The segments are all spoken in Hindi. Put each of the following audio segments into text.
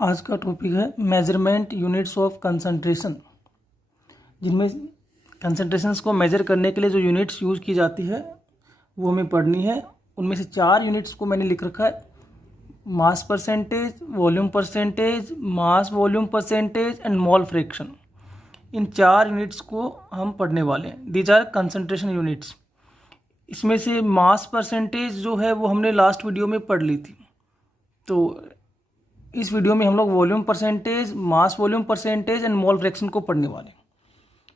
आज का टॉपिक है मेजरमेंट यूनिट्स ऑफ कंसंट्रेशन, जिनमें कंसंट्रेशंस को मेजर करने के लिए जो यूनिट्स यूज़ की जाती है वो हमें पढ़नी है। उनमें से 4 यूनिट्स को मैंने लिख रखा है: mass percentage, volume percentage, mass volume percentage and mole fraction. इन 4 यूनिट्स को हम पढ़ने वाले हैं। These are concentration units. इसमें से मास परसेंटेज जो है वो हमने लास्ट वीडियो में पढ़ ली थी, तो इस वीडियो में हम लोग volume percentage, mass volume percentage and mole fraction को पढ़ने वाले हैं।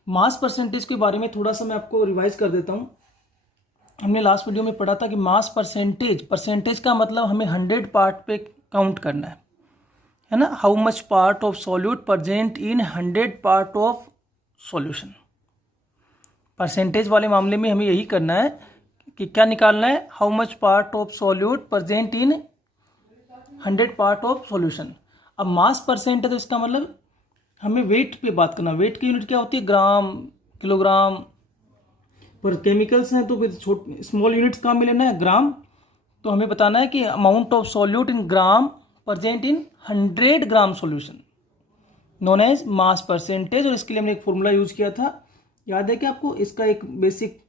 मास परसेंटेज के बारे में थोड़ा सा मैं आपको रिवाइज कर देता हूँ। हमने लास्ट वीडियो में पढ़ा था कि मास परसेंटेज का मतलब हमें 100 पार्ट पे काउंट करना है ना। How much part of solute present in 100 part of solution. Percentage वाले मामले में हमें यही करना है कि क्या निकालना है, how much part of solute present in 100 part of solution. अब मास परसेंट है तो इसका मतलब हमें वेट पे बात करना। वेट की यूनिट क्या होती है? ग्राम, किलोग्राम। पर केमिकल्स हैं तो फिर स्मॉल यूनिट्स कहाँ मिलेना है? ग्राम। तो हमें बताना है कि amount of solute in gram present in 100 gram solution known as mass percentage. और इसके लिए हमने एक फॉर्मूला यूज किया था, याद है क्या आपको? इसका एक बेसिक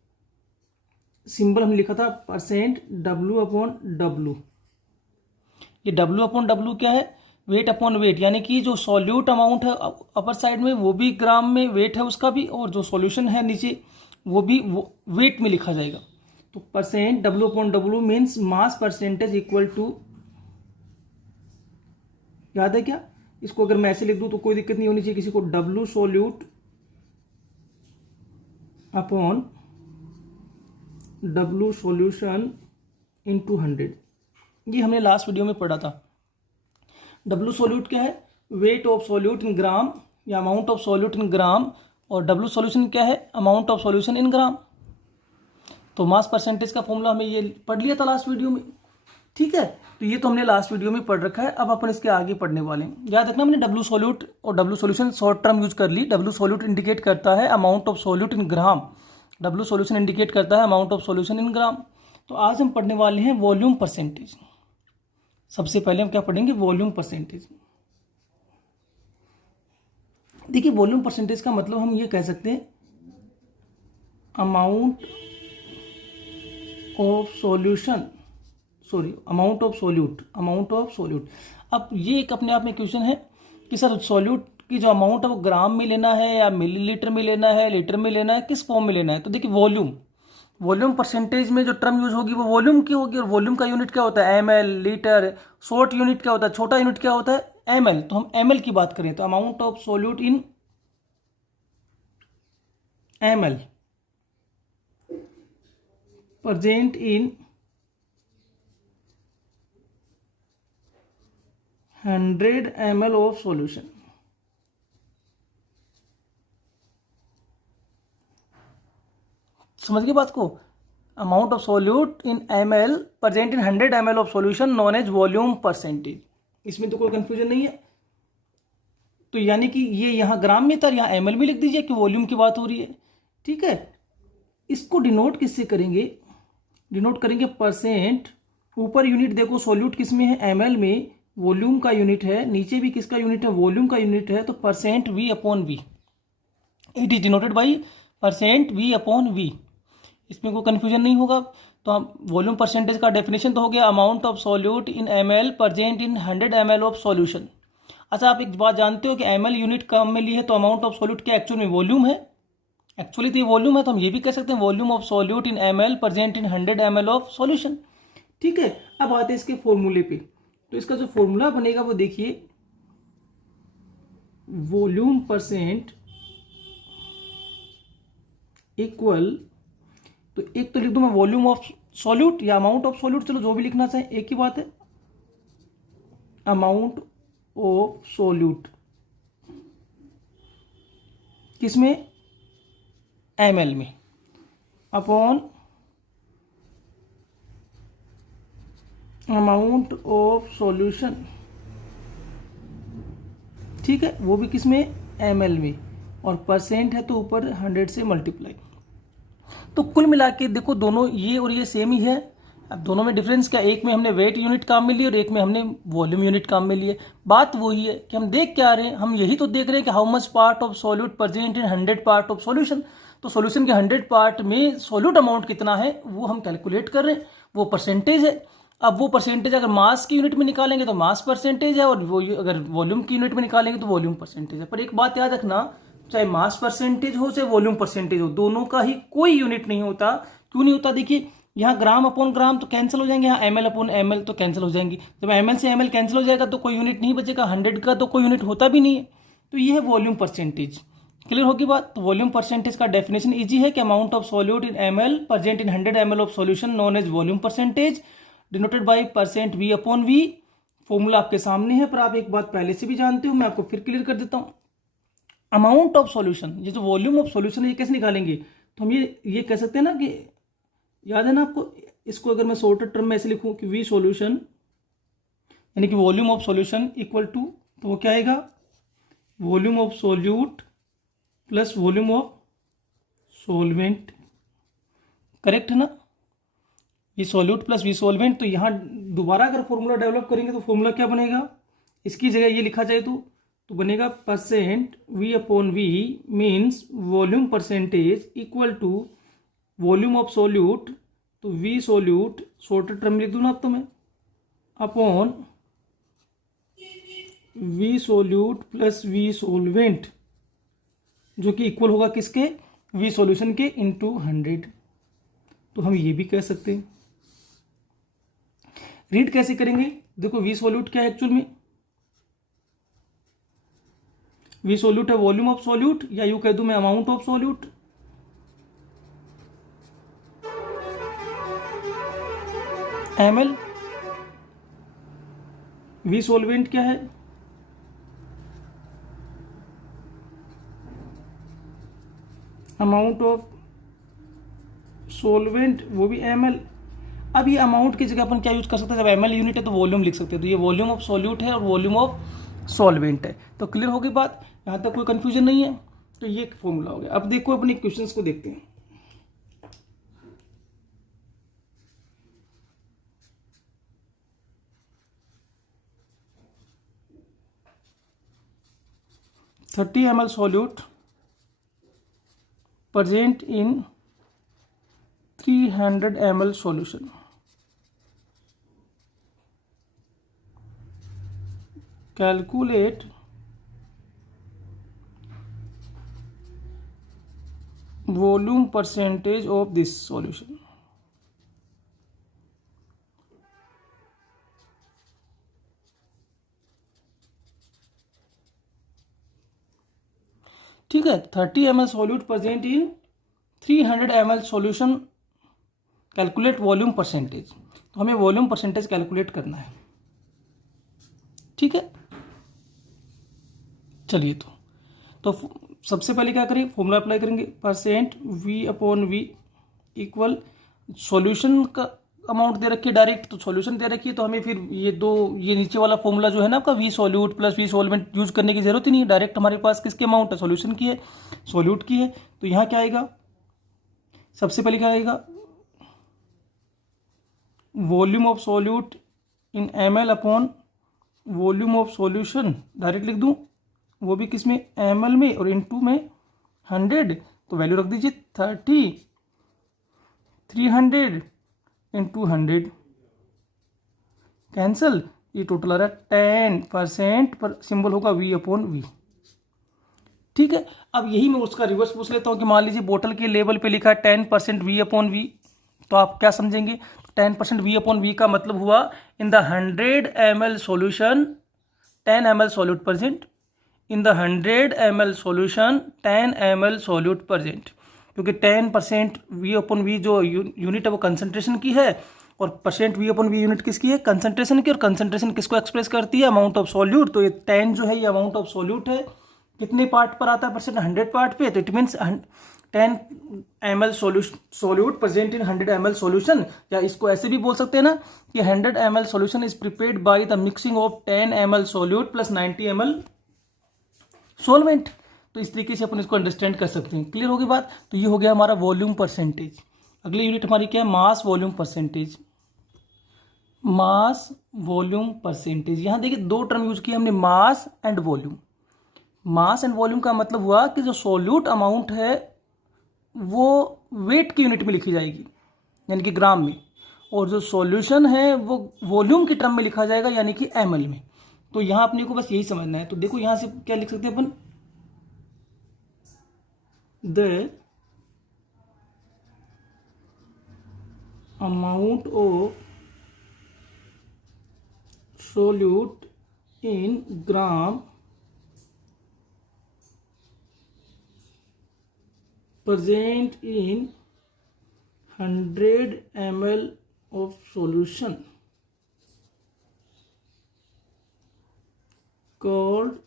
सिंबल हमने लिखा था परसेंट W/W। ये W/W क्या है? वेट अपॉन वेट, यानी कि जो सॉल्यूट अमाउंट है अपर साइड में वो भी ग्राम में वेट है उसका भी, और जो सॉल्यूशन है नीचे वो भी वेट में लिखा जाएगा। तो percent W/W means mass percentage equal to, याद है क्या? इसको अगर मैं ऐसे लिख दूं तो कोई दिक्कत नहीं होनी चाहिए किसी को। W solute upon W solution into 100। ये हमने लास्ट वीडियो में पढ़ा था। W सॉल्यूट क्या है? वेट ऑफ सॉल्यूट इन ग्राम या अमाउंट ऑफ सॉल्यूट इन ग्राम, और W सॉल्यूशन क्या है? अमाउंट ऑफ सॉल्यूशन इन ग्राम। तो मास परसेंटेज का फॉर्मूला हमें ये पढ़ लिया था लास्ट वीडियो में, ठीक है। तो ये तो हमने लास्ट वीडियो में पढ़ रखा है। अब अपन इसके आगे पढ़ने वाले हैं। याद रखना, हमने W सॉल्यूट और W solution short term use कर ली। W सॉल्यूट इंडिकेट करता है amount of solute in gram, W solution indicate करता है अमाउंट ऑफ सॉल्यूशन इन ग्राम। तो आज हम पढ़ने वाले हैं वॉल्यूम परसेंटेज। सबसे पहले हम क्या पढ़ेंगे? Volume percentage. देखिए, वॉल्यूम परसेंटेज का मतलब हम ये कह सकते हैं अमाउंट ऑफ सॉल्यूट। अब ये एक अपने आप में क्वेश्चन है कि सर सॉल्यूट की जो अमाउंट है वो ग्राम में लेना है या मिलीलीटर में लेना है, लीटर में लेना है, किस फॉर्म में लेना है? तो देखिए, वॉल्यूम परसेंटेज में जो टर्म यूज होगी वो वॉल्यूम की होगी, और वॉल्यूम का यूनिट क्या होता है? ml, litre. शॉर्ट यूनिट क्या होता है? छोटा यूनिट क्या होता है? ml। तो हम ml की बात करें तो amount of solute in ml present in 100 ml of solution. समझ गए बात को? Amount of solute in ml present in 100 ml of solution known as volume percentage. इसमें तो कोई कंफ्यूजन नहीं है। तो यानी कि ये यहाँ ग्राम में था, यहाँ ml में लिख दीजिए कि वॉल्यूम की बात हो रही है, ठीक है। इसको डिनोट किससे करेंगे? डिनोट करेंगे परसेंट। ऊपर यूनिट देखो, सॉल्यूट किस में है? ml में। वॉल्यूम का यूनिट है, नीचे भी किसका यूनिट है? वॉल्यूम का यूनिट है। तो percent V/V, it is denoted by percent V/V। इसमें कोई कंफ्यूजन नहीं होगा। तो हम वॉल्यूम परसेंटेज का डेफिनेशन तो हो गया amount of solute in ml present in 100 ml of solution. अच्छा, आप एक बात जानते हो कि ml यूनिट काम में ली है तो अमाउंट ऑफ सॉल्यूट क्या एक्चुअल में वॉल्यूम है? एक्चुअली तो ये वॉल्यूम है, तो हम ये भी कह सकते हैं volume of solute in ml present in 100 ml of solution, ठीक है। अब आते हैं इसके फॉर्मूले पे। तो इसका जो फॉर्मूला बनेगा वो देखिए, वॉल्यूम परसेंट इक्वल, तो एक तो लिख दूं मैं वॉल्यूम ऑफ सॉल्यूट या अमाउंट ऑफ सॉल्यूट, चलो जो भी लिखना चाहे एक ही बात है। अमाउंट ऑफ सॉल्यूट किसमें? ml में, अपॉन अमाउंट ऑफ सॉल्यूशन, ठीक है, वो भी किसमें? ml में। और परसेंट है तो ऊपर 100 से मल्टीप्लाई। तो कुल मिला के देखो, दोनों ये और ये सेम ही है, अब दोनों में डिफरेंस क्या, एक में हमने वेट यूनिट काम में लिए और एक में हमने वॉल्यूम यूनिट काम में लिए। बात वही है कि हम देख क्या रहे हैं, हम यही तो देख रहे हैं कि how much part of solute present in 100 part of solution. तो सॉल्यूशन के 100 पार्ट में सॉल्यूट अमाउंट कितना है वो हम कैलकुलेट कर रहे हैं, वो परसेंटेज है। अब वो परसेंटेज अगर मास की यूनिट में निकालेंगे तो मास परसेंटेज है, और वो अगर वॉल्यूम की यूनिट में निकालेंगे तो वॉल्यूम परसेंटेज है। पर एक बात याद रखना, चाहे मास परसेंटेज हो चाहे वॉल्यूम परसेंटेज हो, दोनों का ही कोई यूनिट नहीं होता। क्यों नहीं होता, देखिए यहाँ ग्राम अपॉन ग्राम तो कैंसिल हो जाएंगे, यहाँ ml अपॉन ml तो कैंसिल हो जाएंगी। जब ml से ml कैंसिल हो जाएगा तो कोई यूनिट नहीं बचेगा, 100 का तो कोई यूनिट होता भी नहीं है। तो ये है वॉल्यूम परसेंटेज। क्लियर होगी बात। तो वॉल्यूम परसेंटेज का डेफिनेशन इजी है कि amount of solute in ml present in 100 ml of solution known as volume percentage denoted by percent v upon v। फॉर्मूला आपके सामने है, पर आप एक बात पहले से भी जानते हो, मैं आपको फिर क्लियर कर देता हूँ। अमाउंट ऑफ सॉल्यूशन, ये जो वॉल्यूम ऑफ सॉल्यूशन है, ये कैसे निकालेंगे, तो हम ये कह सकते हैं ना कि याद है ना आपको, इसको अगर मैं शॉर्टर टर्म में ऐसे लिखूं कि वी सॉल्यूशन यानी कि volume of solution equal to, तो वो क्या आएगा, volume of solute plus volume of solvent. Correct है ना, ये सॉल्यूट प्लस वी सॉल्वेंट। तो यहाँ दोबारा अगर फॉर्मूला डेवलप करेंगे तो फॉर्मूला क्या बनेगा, इसकी जगह ये लिखा जाए तो बनेगा percent V upon V means volume percentage equal to volume of solute, तो वी सॉल्यूट शॉर्टर टर्म लिख दूँ ना अब तो मैं, upon V solute plus V solvent, जो कि इक्वल होगा किसके, वी सॉल्यूशन के इनटू 100। तो हम ये भी कह सकते हैं। रीड कैसे करेंगे, देखो वी सॉल्यूट क्या है एक्चुअल में, वी सॉल्यूट है वॉल्यूम ऑफ सॉल्यूट, या यूं कह दूं मैं amount of solute, ml। V solvent क्या है, अमाउंट ऑफ सॉल्वेंट, वो भी ml। अब ये अमाउंट की जगह अपन क्या यूज कर सकते हैं, जब ml यूनिट है तो वॉल्यूम लिख सकते हैं। तो ये वॉल्यूम ऑफ सॉल्यूट है और वॉल्यूम ऑफ सॉल्वेंट है। तो क्लियर होगी बात, यहाँ तक कोई कंफ्यूजन नहीं है। तो ये फॉर्मूला हो गया। अब देखो अपने क्वेश्चंस को देखते हैं। Thirty ml solute present in 300 ml solution. Calculate volume percentage of this solution. ठीक है, 30 ml सॉल्यूट प्रेजेंट इन 300 ml solution, calculate volume percentage. तो हमें वॉल्यूम परसेंटेज कैलकुलेट करना है। ठीक है, चलिए तो सबसे पहले क्या करें, फॉर्मूला अप्लाई करेंगे, percent V upon V equal solution का अमाउंट दे रखी है डायरेक्ट, तो सॉल्यूशन दे रखी है, तो हमें फिर ये नीचे वाला फॉर्मूला जो है ना आपका V solute plus V solvent use करने की जरूरत ही नहीं है। डायरेक्ट हमारे पास किसकी अमाउंट है, सॉल्यूशन की है, सॉल्यूट की है। तो यहाँ क्या आएगा, सबसे पहले क्या आएगा, volume of solute in ml upon volume of solution, direct लिख दूं, वो भी किस में, ml में, और इनटू में 100। तो वैल्यू रख दीजिए 30, 300 इंटू 100 कैंसल, ये टोटल आ रहा है 10% पर सिंबल होगा v अपॉन वी। ठीक है, अब यही मैं उसका रिवर्स पूछ लेता हूँ कि मान लीजिए बोतल के लेबल पे लिखा है 10% v अपॉन वी, तो आप क्या समझेंगे, 10% v अपॉन वी का मतलब हुआ in the 100 ml solution 10 ml solute present, in the 100 ml solution 10 ml solute present, क्योंकि 10% वी अपॉन वी जो यूनिट है वो कंसंट्रेशन की है, और percent V upon V unit किसकी है, कंसंट्रेशन की, और कंसंट्रेशन किसको एक्सप्रेस करती है, अमाउंट ऑफ सॉल्यूट। तो ये 10 जो है ये अमाउंट ऑफ सॉल्यूट है, कितने पार्ट पर आता है परसेंट, 100 पार्ट पे, तो it means 10 ml solute present in 100 ml solution. या इसको ऐसे भी बोल सकते हैं ना कि 100 ml solution is prepared by the mixing of 10 ml solute plus 90 ml solvent. तो इस तरीके से अपन इसको अंडरस्टैंड कर सकते हैं। क्लियर होगी बात। तो ये हो गया हमारा वॉल्यूम परसेंटेज। अगली यूनिट हमारी क्या है, मास volume percentage. Mass volume percentage. यहाँ देखिए दो टर्म यूज किए हमने, mass and volume. Mass and volume का मतलब हुआ कि जो सोल्यूट अमाउंट है वो वेट की यूनिट में लिखी जाएगी यानी कि ग्राम में, और जो सॉल्यूशन है वो वॉल्यूम की टर्म में लिखा जाएगा यानी कि ml में। तो यहाँ अपने को बस यही समझना है। तो देखो यहाँ से क्या लिख सकते हैं अपन, the amount of solute in gram present in 100 ml of solution called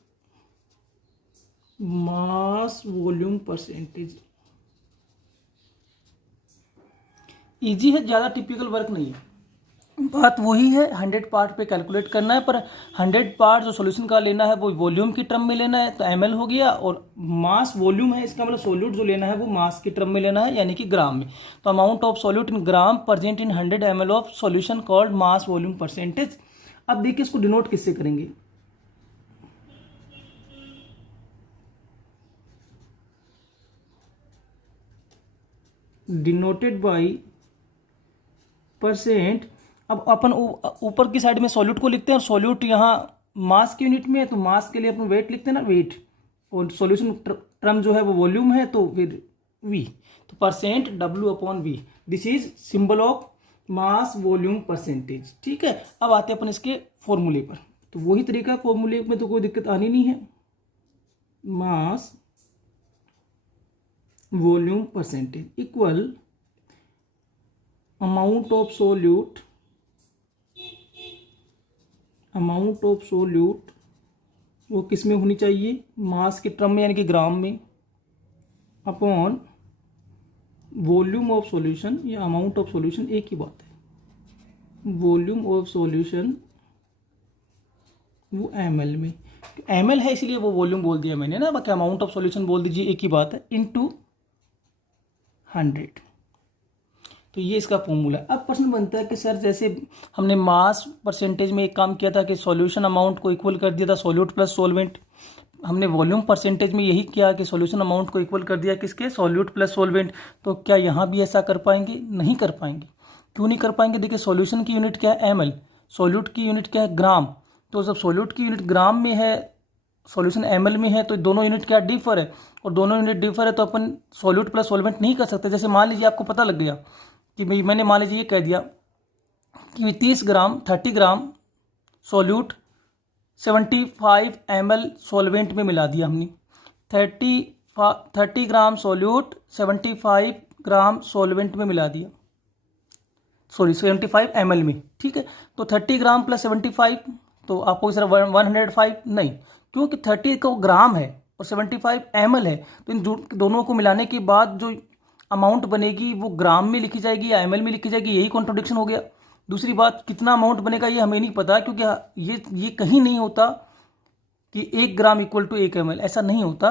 mass volume percentage। Easy है, ज़्यादा टिपिकल वर्क नहीं है, बात वही है 100 पार्ट पे कैलकुलेट करना है, पर 100 पार्ट जो सॉल्यूशन का लेना है वो वॉल्यूम की टर्म में लेना है, तो ml हो गया, और मास वॉल्यूम है इसका मतलब सोल्यूट जो लेना है वो मास की टर्म में लेना है यानी कि ग्राम में। तो amount of solute in gram present in 100 ml of solution called mass volume percentage. अब देखिए इसको डिनोट किससे करेंगे, डिनोटेड बाई परसेंट। अब अपन ऊपर की साइड में सॉल्यूट को लिखते हैं, और सॉल्यूट यहाँ मास की यूनिट में है तो मास के लिए अपन वेट लिखते हैं ना, वेट, और सॉल्यूशन टर्म जो है वो वॉल्यूम है तो फिर वी, तो percent W/V, this is symbol of mass volume percentage. ठीक है, अब आते हैं अपन इसके फॉर्मूले पर। तो वही तरीका, फॉर्मूले में तो कोई दिक्कत आनी नहीं है, मास volume percentage equal amount of solute, amount of solute वो किस में होनी चाहिए, मास के टर्म में यानी कि ग्राम में, अपॉन वॉल्यूम ऑफ सॉल्यूशन या अमाउंट ऑफ सॉल्यूशन एक ही बात है, वॉल्यूम ऑफ सॉल्यूशन वो ml में, ml है इसलिए वो वॉल्यूम बोल दिया मैंने ना, बाकी अमाउंट ऑफ सॉल्यूशन बोल दीजिए एक ही बात है, इनटू 100। तो ये इसका फॉर्मूला है। अब प्रश्न बनता है कि सर जैसे हमने मास परसेंटेज में एक काम किया था कि सॉल्यूशन अमाउंट को इक्वल कर दिया था सोल्यूट प्लस सॉल्वेंट, हमने वॉल्यूम परसेंटेज में यही किया कि सॉल्यूशन अमाउंट को इक्वल कर दिया किसके, सोल्यूट प्लस सॉल्वेंट। तो क्या यहाँ भी ऐसा कर पाएंगे, नहीं कर पाएंगे। क्यों नहीं कर पाएंगे, देखिए सॉल्यूशन की यूनिट क्या है ml, सोल्यूट की यूनिट क्या है ग्राम, तो जब सोल्यूट की यूनिट ग्राम में है, सॉल्यूशन ml में है, तो दोनों यूनिट क्या डिफर है, और दोनों यूनिट डिफर है तो अपन सोल्यूट प्लस सॉल्वेंट नहीं कर सकते। जैसे मान लीजिए आपको पता लग गया कि भाई मैंने मान लीजिए ये कह दिया कि 30 ग्राम सोल्यूट 75 ml सॉल्वेंट में मिला दिया हमने, 30 ग्राम सोल्यूट 75 ग्राम सॉल्वेंट में मिला दिया, सॉरी 75 ml में। ठीक है, तो 30 ग्राम प्लस 75 तो आपको इस तरह 105 नहीं, क्योंकि 30 को ग्राम है और 75 ml है, तो इन दोनों को मिलाने के बाद जो अमाउंट बनेगी वो ग्राम में लिखी जाएगी या ml में लिखी जाएगी, यही कॉन्ट्रोडिक्शन हो गया। दूसरी बात, कितना अमाउंट बनेगा ये हमें नहीं पता, क्योंकि ये कहीं नहीं होता कि 1 ग्राम इक्वल टू 1 ml, ऐसा नहीं होता।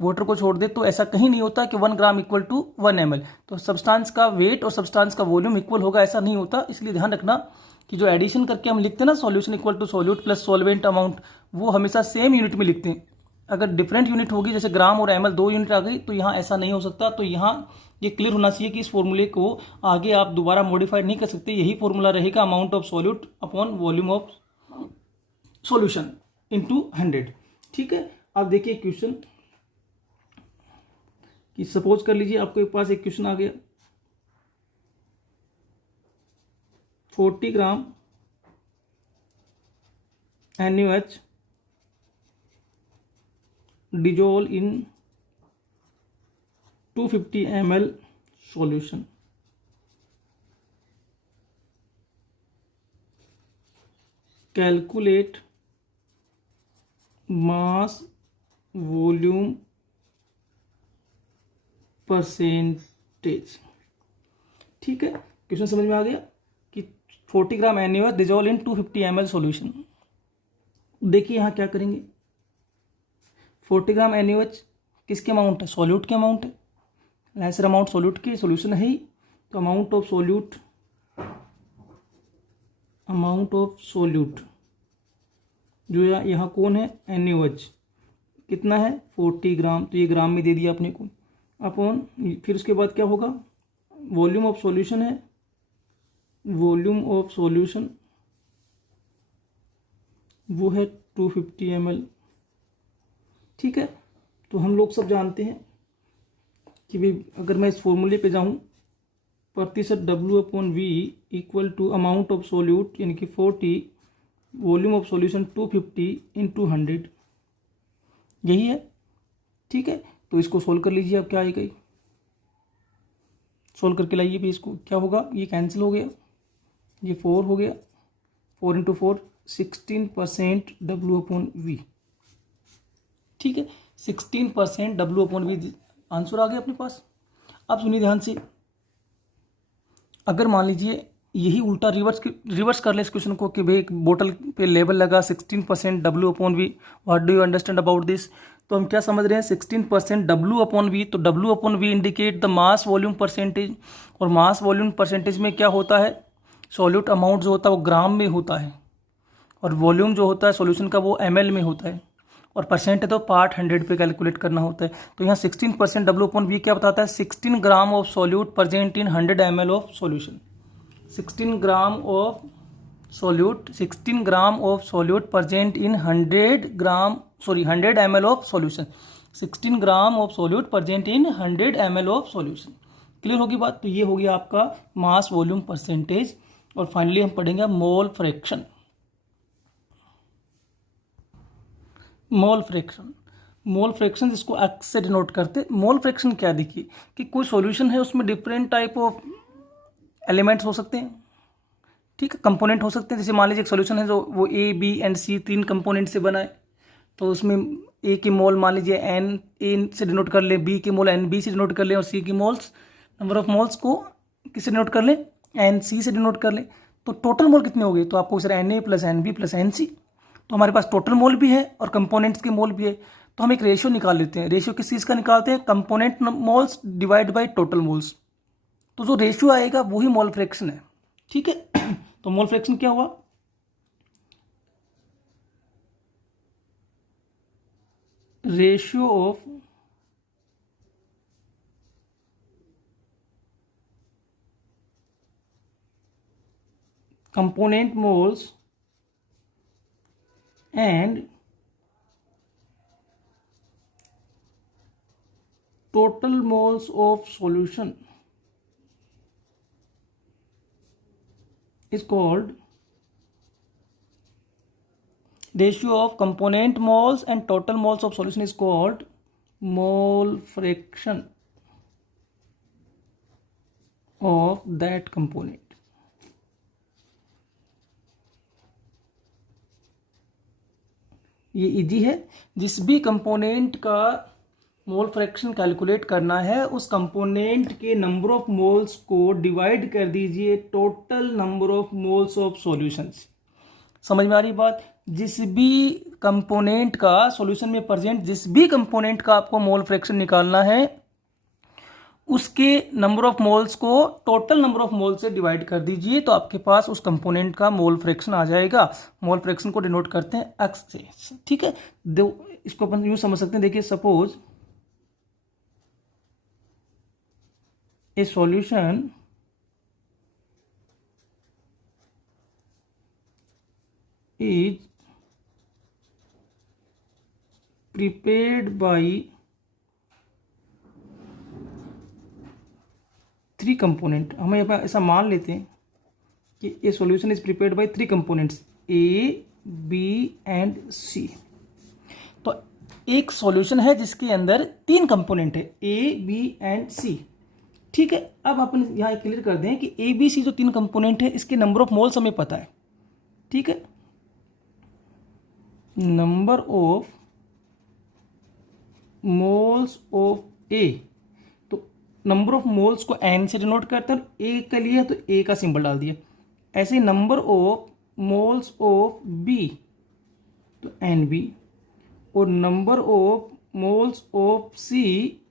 वाटर को छोड़ दे तो ऐसा कहीं नहीं होता कि 1 ग्राम इक्वल टू 1 ml। तो सब्सटेंस का वेट और सब्सटेंस का वॉल्यूम इक्वल होगा, ऐसा नहीं होता। इसलिए ध्यान रखना कि जो एडिशन करके हम लिखते हैं ना, solution equal to solute plus solvent amount, वो हमेशा सेम यूनिट में लिखते हैं। अगर डिफरेंट यूनिट होगी, जैसे ग्राम और ml 2 यूनिट आ गई, तो यहाँ ऐसा नहीं हो सकता। तो यहाँ ये क्लियर होना चाहिए कि इस फॉर्मूले को आगे आप दोबारा मॉडिफाइड नहीं कर सकते, यही फॉर्मूला रहेगा, amount of solute upon volume of solution into 100। ठीक है, अब देखिए क्वेश्चन कि सपोज कर लीजिए आपके पास एक क्वेश्चन आ गया, 40 ग्राम NaOH dissolve in 250 ml solution, calculate mass volume percentage. ठीक है, क्वेश्चन समझ में आ गया कि 40 ग्राम NaOH dissolve in 250 ml solution. देखिए यहाँ क्या करेंगे, 40 ग्राम NaOH किसके अमाउंट है, सॉल्यूट के अमाउंट है, लेसर अमाउंट सॉल्यूट की, सॉल्यूशन है ही, तो amount of solute amount of solute, जो यहाँ कौन है, NaOH, कितना है 40 ग्राम, तो ये ग्राम में दे दिया अपने को, अपॉन फिर उसके बाद क्या होगा, वॉल्यूम ऑफ सॉल्यूशन है, वॉल्यूम ऑफ सॉल्यूशन वो है 250 ml। ठीक है, तो हम लोग सब जानते हैं कि भाई अगर मैं इस फॉर्मूले पे जाऊं, प्रतिशत W/V equal to amount of solute यानी कि 40, वॉल्यूम ऑफ सॉल्यूशन 250 × 100, यही है। ठीक है, तो इसको सोल्व कर लीजिए, अब क्या आएगा, सोल्व करके लाइए भी इसको, क्या होगा, ये कैंसिल हो गया, ये 4 हो गया, 4 × 4 16% W/V। ठीक है, 16% W/V आंसर आ गया अपने पास। अब सुनिए ध्यान से, अगर मान लीजिए यही उल्टा रिवर्स कर ले इस क्वेश्चन को कि भाई एक बोतल पे लेबल लगा 16% W/V, what do you understand about this, तो हम क्या समझ रहे हैं 16% W/V, तो W/V indicate the mass volume percentage, और मास वॉल्यूम परसेंटेज में क्या होता है, सॉल्यूट अमाउंट जो होता है वो ग्राम में होता है, और वॉल्यूम जो होता है सॉल्यूशन का वो ml में होता है, और परसेंट है तो पार्ट 100 पे कैलकुलेट करना होता है। तो यहाँ 16% W/V क्या बताता है, 16 gram of solute present in 100 ml of solution, 16 gram of solute, 16 gram of solute present in 100 ml of solution, 16 gram of solute present in 100 ml of solution. Clear होगी बात, तो ये हो गया आपका मास वॉल्यूम परसेंटेज। और फाइनली हम पढ़ेंगे mole fraction. Mole fraction, mole fraction जिसको एक्स से डिनोट करते। मोल फ्रैक्शन क्या, देखिए कि कोई सॉल्यूशन है उसमें डिफरेंट टाइप ऑफ एलिमेंट्स हो सकते हैं, ठीक है, कंपोनेंट हो सकते हैं। जैसे मान लीजिए एक सॉल्यूशन है जो वो A, B and C 3 component से बना है, तो उसमें A की मोल मान लीजिए N से डिनोट कर ले, B की मोल NB से डिनोट कर ले, और C की मोल्स नंबर ऑफ मोल्स को किससे डिनोट कर ले, NC से डिनोट कर ले। तो टोटल मोल कितने हो गए, तो आपको सर Na + NB + NC, तो हमारे पास टोटल मोल भी है और कंपोनेंट्स के मोल भी है। तो हम एक रेशियो निकाल लेते हैं। रेशियो किस चीज़ का निकालते हैं, component moles divide by total moles. तो जो रेशियो आएगा वही मोल फ्रैक्शन है। ठीक है, तो मोल फ्रैक्शन क्या हुआ, ratio of component moles and total moles of solution is called ratio of component moles and total moles of solution is called mole fraction of that component। ये इजी है, जिस भी कंपोनेंट का मोल फ्रैक्शन कैलकुलेट करना है उस कंपोनेंट के नंबर ऑफ मोल्स को डिवाइड कर दीजिए total number of moles of solutions. समझ में आ रही बात, जिस भी कंपोनेंट का सॉल्यूशन में प्रेजेंट जिस भी कंपोनेंट का आपको मोल फ्रैक्शन निकालना है उसके नंबर ऑफ मोल्स को टोटल नंबर ऑफ मोल से डिवाइड कर दीजिए, तो आपके पास उस कंपोनेंट का मोल फ्रैक्शन आ जाएगा। मोल फ्रैक्शन को डिनोट करते हैं एक्स से। ठीक है, इसको अपन यूं समझ सकते हैं, देखिए suppose A solution is prepared by 3 component. हम ऐसा मान लेते हैं कि ए solution is prepared by 3 components A, B and C। तो एक सॉल्यूशन है जिसके अंदर 3 कंपोनेंट है A, B एंड C। ठीक है, अब अपन यहाँ क्लियर कर दें कि A, B, C जो 3 कंपोनेंट है इसके नंबर ऑफ मोल्स हमें पता है। ठीक है, number of moles of A, number of moles को N से डिनोट करते हैं, A के लिए तो A का सिंबल डाल दिया। ऐसे number of moles of B तो NB, और number of moles of C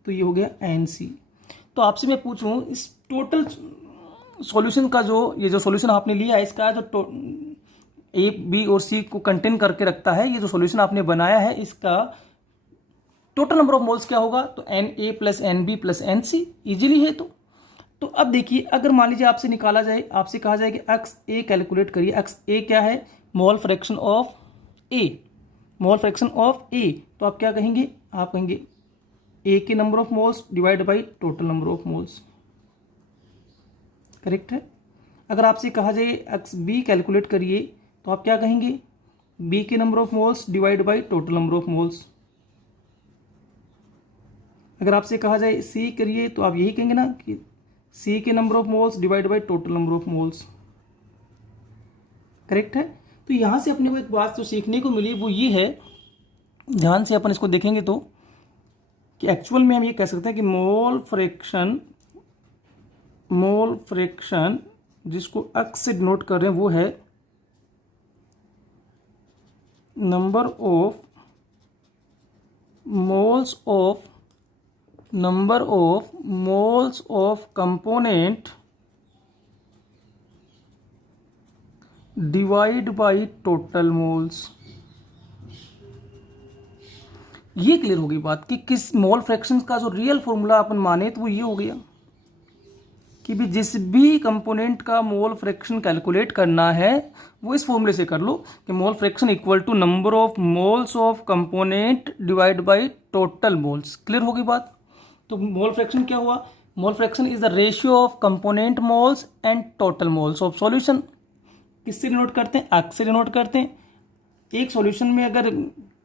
तो ये हो गया NC। तो आपसे मैं पूछूं इस टोटल सॉल्यूशन का ये जो सॉल्यूशन आपने लिया है इसका जो ए बी और सी को कंटेन करके रखता है, ये जो सॉल्यूशन आपने बनाया है इसका टोटल नंबर ऑफ मोल्स क्या होगा, तो Na plus NB plus NC, easily है। तो अब देखिए, अगर मान लीजिए आपसे निकाला जाए, आपसे कहा जाए कि XA कैलकुलेट करिए। XA क्या है, mole fraction of A, mole fraction of A। तो आप क्या कहेंगे, आप कहेंगे A के number of moles divide by total number of moles, correct है। अगर आपसे कहा जाए XB कैलकुलेट करिए तो आप क्या कहेंगे, B के number of moles divide by total number of moles. अगर आपसे कहा जाए C करिए तो आप यही कहेंगे ना कि C के number of moles divide by total number of moles, correct है। तो यहां से अपने को एक बात जो सीखने को मिली वो ये है, ध्यान से अपन इसको देखेंगे तो, कि एक्चुअल में हम ये कह सकते हैं कि मोल फ्रैक्शन जिसको X से डिनोट कर रहे हैं वो है number of moles of component divide by total moles. ये क्लियर होगी बात कि किस मोल फ्रैक्शन का जो रियल फॉर्मूला अपन माने तो वो ये हो गया कि भी जिस भी कंपोनेंट का मोल फ्रैक्शन कैलकुलेट करना है वो इस फॉर्मूले से कर लो कि mole fraction equal to number of moles of component divide by total moles. Clear होगी बात। तो मोल फ्रैक्शन क्या हुआ, mole fraction is the ratio of component moles and total moles of solution. किससे डिनोट करते हैं, X से डिनोट करते हैं। एक सॉल्यूशन में अगर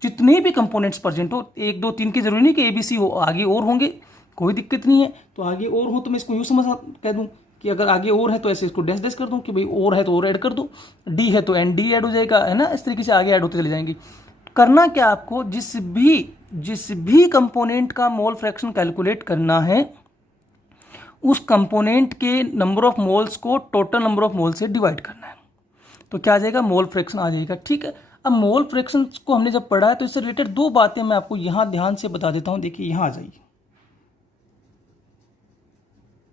जितने भी कंपोनेंट्स प्रेजेंट हो, 1 2 3 की जरूरी नहीं कि ABC हो, आगे और होंगे, कोई दिक्कत नहीं है। तो आगे और हो तो मैं इसको यूँ कह दूं कि अगर आगे और है तो ऐसे इसको डैश डैश कर दूं कि भाई और है तो और ऐड कर दो, D है तो ND ऐड हो जाएगा, है ना। इस तरीके से आगे ऐड होते चले जाएंगे। करना क्या आपको, जिस भी कंपोनेंट का मोल फ्रैक्शन कैलकुलेट करना है उस कंपोनेंट के नंबर ऑफ मोल्स को टोटल नंबर ऑफ मोल से डिवाइड करना है, तो क्या आ जाएगा, मोल फ्रैक्शन आ जाएगा। ठीक है। अब मोल फ्रैक्शन को हमने जब पढ़ा है तो इससे रिलेटेड 2 बातें मैं आपको यहां ध्यान से बता देता हूं। देखिए यहां आ जाइए,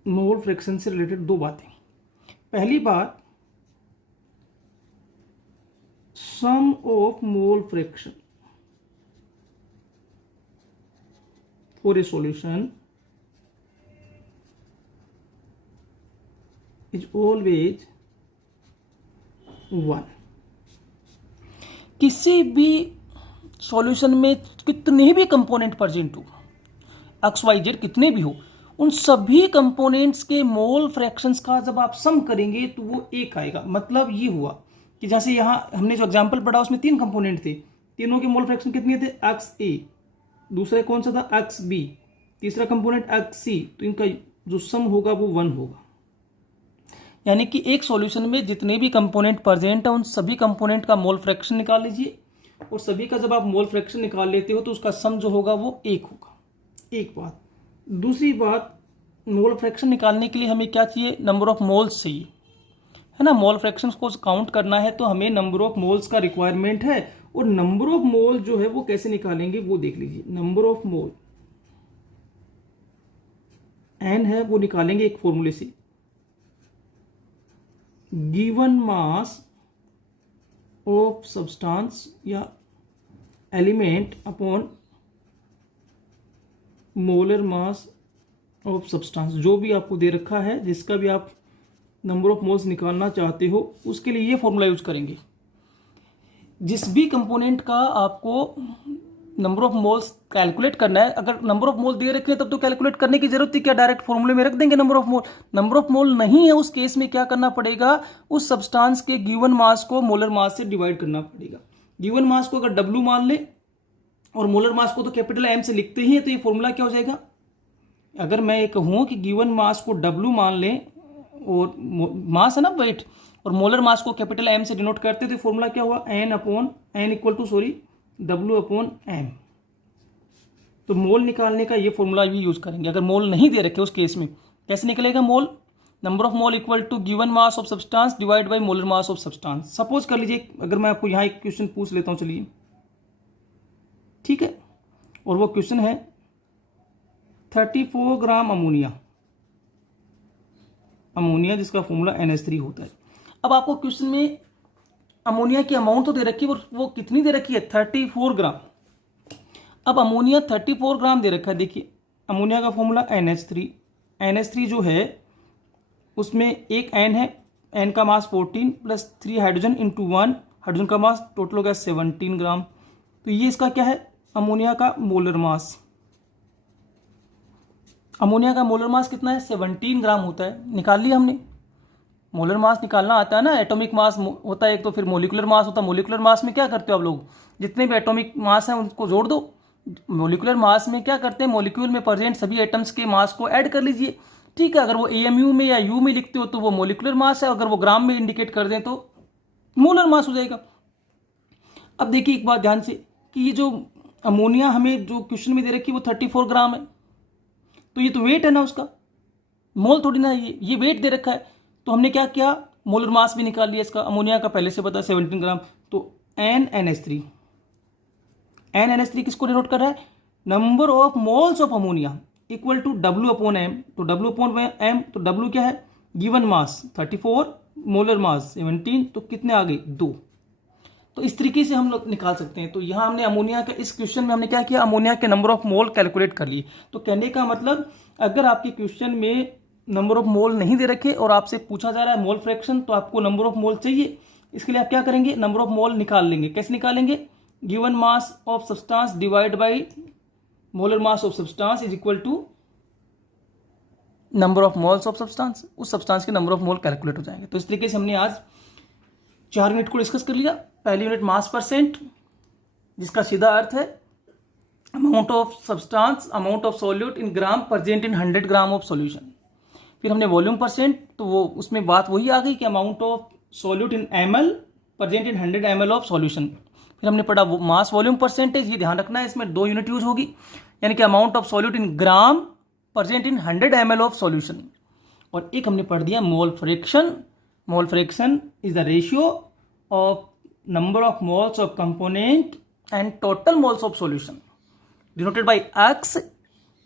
मोल फ्रैक्शन से रिलेटेड 2 बातें। पहली बात, sum of mole fraction for a solution is always 1। किसी भी सॉल्यूशन में कितने भी कंपोनेंट प्रेजेंट हो, XYZ कितने भी हो, उन सभी कंपोनेंट्स के मोल फ्रैक्शंस का जब आप सम करेंगे तो वो 1 आएगा। मतलब ये हुआ कि जैसे यहां हमने जो एग्जांपल पढ़ा उसमें 3 कंपोनेंट थे, तीनों के मोल फ्रैक्शन कितने थे, XA, दूसरा कौन सा था, XB, तीसरा कंपोनेंट XC। तो इनका जो सम होगा वो 1 होगा। यानी कि एक सॉल्यूशन में जितने भी कंपोनेंट प्रेजेंट है उन सभी कंपोनेंट का मोल फ्रैक्शन निकाल लीजिए, और सभी का जब आप मोल फ्रैक्शन निकाल लेते हो तो उसका सम जो होगा वो 1 होगा। एक बात। दूसरी बात, मोल फ्रैक्शन निकालने के लिए हमें क्या चाहिए, नंबर ऑफ मोल्स चाहिए, है ना। मोल फ्रैक्शन को काउंट करना है तो हमें नंबर ऑफ मोल्स का रिक्वायरमेंट है, और नंबर ऑफ मोल जो है वो कैसे निकालेंगे वो देख लीजिए। नंबर ऑफ मोल n है वो निकालेंगे एक फॉर्मूले से, गिवन मास ऑफ सब्सटेंस या element upon molar mass of substance. जो भी आपको दे रखा है, जिसका भी आप नंबर ऑफ मोल्स निकालना चाहते हो, उसके लिए ये फॉर्मूला यूज करेंगे। जिस भी कंपोनेंट का आपको नंबर ऑफ मोल्स कैलकुलेट करना है, अगर नंबर ऑफ मोल दे रखे हैं तब तो कैलकुलेट करने की जरूरत थी क्या, डायरेक्ट फॉर्मूले में रख देंगे number of mole. Number of मोल नहीं है उस केस में क्या करना पड़ेगा, उस सब्सटेंस के गिवन मास को मोलर मास से डिवाइड करना पड़ेगा। गिवन मास को अगर W मान ले और मोलर मास को तो कैपिटल M से लिखते ही है, तो ये फॉर्मूला क्या हो जाएगा, अगर मैं ये कहूं कि गिवन मास को W मान लें, और मास है ना वेट, और मोलर मास को कैपिटल M से डिनोट करते, तो फॉर्मूला क्या हुआ, N equal to W upon M। तो मोल निकालने का ये फॉर्मूला भी यूज करेंगे। अगर मोल नहीं दे रखे उस केस में कैसे निकलेगा mole, number of mole equal to given mass of substance divide by molar mass of substance. Suppose कर लीजिए, अगर मैं आपको यहां एक क्वेश्चन पूछ लेता हूं, चलिए ठीक है, और वो क्वेश्चन है 34 ग्राम अमोनिया अमोनिया, जिसका फॉर्मूला NH3 होता है। अब आपको क्वेश्चन में अमोनिया की अमाउंट तो दे रखी है, वो कितनी दे रखी है, 34 ग्राम। अब अमोनिया 34 ग्राम दे रखा है। देखिए अमोनिया का फॉर्मूला NH3, NH3 जो है उसमें एक N है, N का मास 14 प्लस 3 हाइड्रोजन इंटू 1, हाइड्रोजन का मास टोटल हो गया 17 ग्राम। तो ये इसका क्या है, अमोनिया का मोलर मास। अमोनिया का मोलर मास कितना है, 17 ग्राम होता है। निकाल लिया हमने। मोलर मास निकालना आता है ना, एटॉमिक मास होता है एक, तो फिर मोलिकुलर मास होता है। मोलिकुलर मास में क्या करते हो आप लोग, जितने भी एटॉमिक मास हैं उनको जोड़ दो। मोलिकुलर मास में क्या करते हैं, मोलिक्यूल में प्रेजेंट सभी एटम्स के मास को ऐड कर लीजिए। ठीक है, अगर वो AMU में या U में लिखते हो तो वो मोलिकुलर मास है, अगर वो ग्राम में इंडिकेट कर दें तो मोलर मास हो जाएगा। अब देखिए एक बात ध्यान से कि ये जो अमोनिया हमें जो क्वेश्चन में दे रखी है वो 34 ग्राम है, तो ये तो वेट है ना उसका, मोल थोड़ी ना, ये वेट दे रखा है। तो हमने क्या किया, मोलर मास भी निकाल लिया इसका। अमोनिया का पहले से पता 17 ग्राम, तो NNH3, NNH3 किसको डिनोट कर रहा है, number of moles of ammonia equal to W/M। तो W/M, तो W क्या है, गिवन मास 34, मोलर मास 17, तो कितने आ गए, 2। तो इस तरीके से हम लोग निकाल सकते हैं। तो यहाँ हमने अमोनिया का, इस क्वेश्चन में हमने क्या किया, अमोनिया के नंबर ऑफ मोल कैलकुलेट कर लिए। तो कहने का मतलब, अगर आपके क्वेश्चन में नंबर ऑफ मोल नहीं दे रखे और आपसे पूछा जा रहा है मोल फ्रैक्शन, तो आपको नंबर ऑफ मोल चाहिए। इसके लिए आप क्या करेंगे, नंबर ऑफ मोल निकाल लेंगे। कैसे निकालेंगे, given mass of substance divide by molar mass of substance is equal to number of moles of substance. उस सब्सटेंस के नंबर ऑफ मोल कैलकुलेट हो जाएंगे। तो इस तरीके से हमने आज 4 यूनिट को डिस्कस कर लिया। पहली यूनिट मास परसेंट, जिसका सीधा अर्थ है amount of substance, amount of solute in gram present in 100 gram of solution. फिर हमने वॉल्यूम परसेंट, तो वो उसमें बात वही आ गई कि amount of solute in ml present in 100 ml of solution. फिर हमने पढ़ा मास वॉल्यूम परसेंटेज, ये ध्यान रखना है, इसमें 2 यूनिट यूज होगी, यानी कि amount of solute in gram present in 100 ml of solution. और एक हमने पढ़ दिया mole fraction. Mole fraction is the ratio of number of moles of component and total moles of solution denoted by X।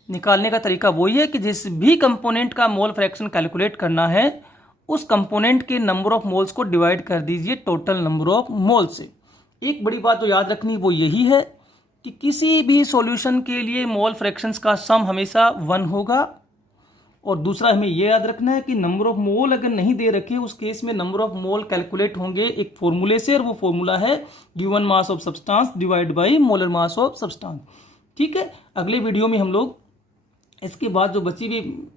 निकालने का तरीका वही है कि जिस भी कंपोनेंट का मोल फ्रैक्शन कैलकुलेट करना है, उस कंपोनेंट के नंबर ऑफ मोल्स को डिवाइड कर दीजिए टोटल नंबर ऑफ मोल से। एक बड़ी बात जो याद रखनी वो यही है कि किसी भी सॉल्यूशन के लिए मोल फ्रैक्शंस का सम हमेशा 1 होगा। और दूसरा हमें यह याद रखना है कि नंबर ऑफ मोल अगर नहीं दे रखे, उस केस में नंबर ऑफ मोल कैलकुलेट होंगे एक फॉर्मूले से, और वो फॉर्मूला है given mass of substance divide by molar mass of substance. ठीक है, अगले वीडियो में हम लोग इसके बाद जो बची हुई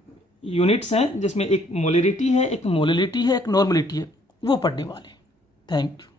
यूनिट्स हैं, जिसमें एक मोलरिटी है, एक मोलरिटी है, एक नॉर्मलिटी है, वो पढ़ने वाले हैं। Thank you.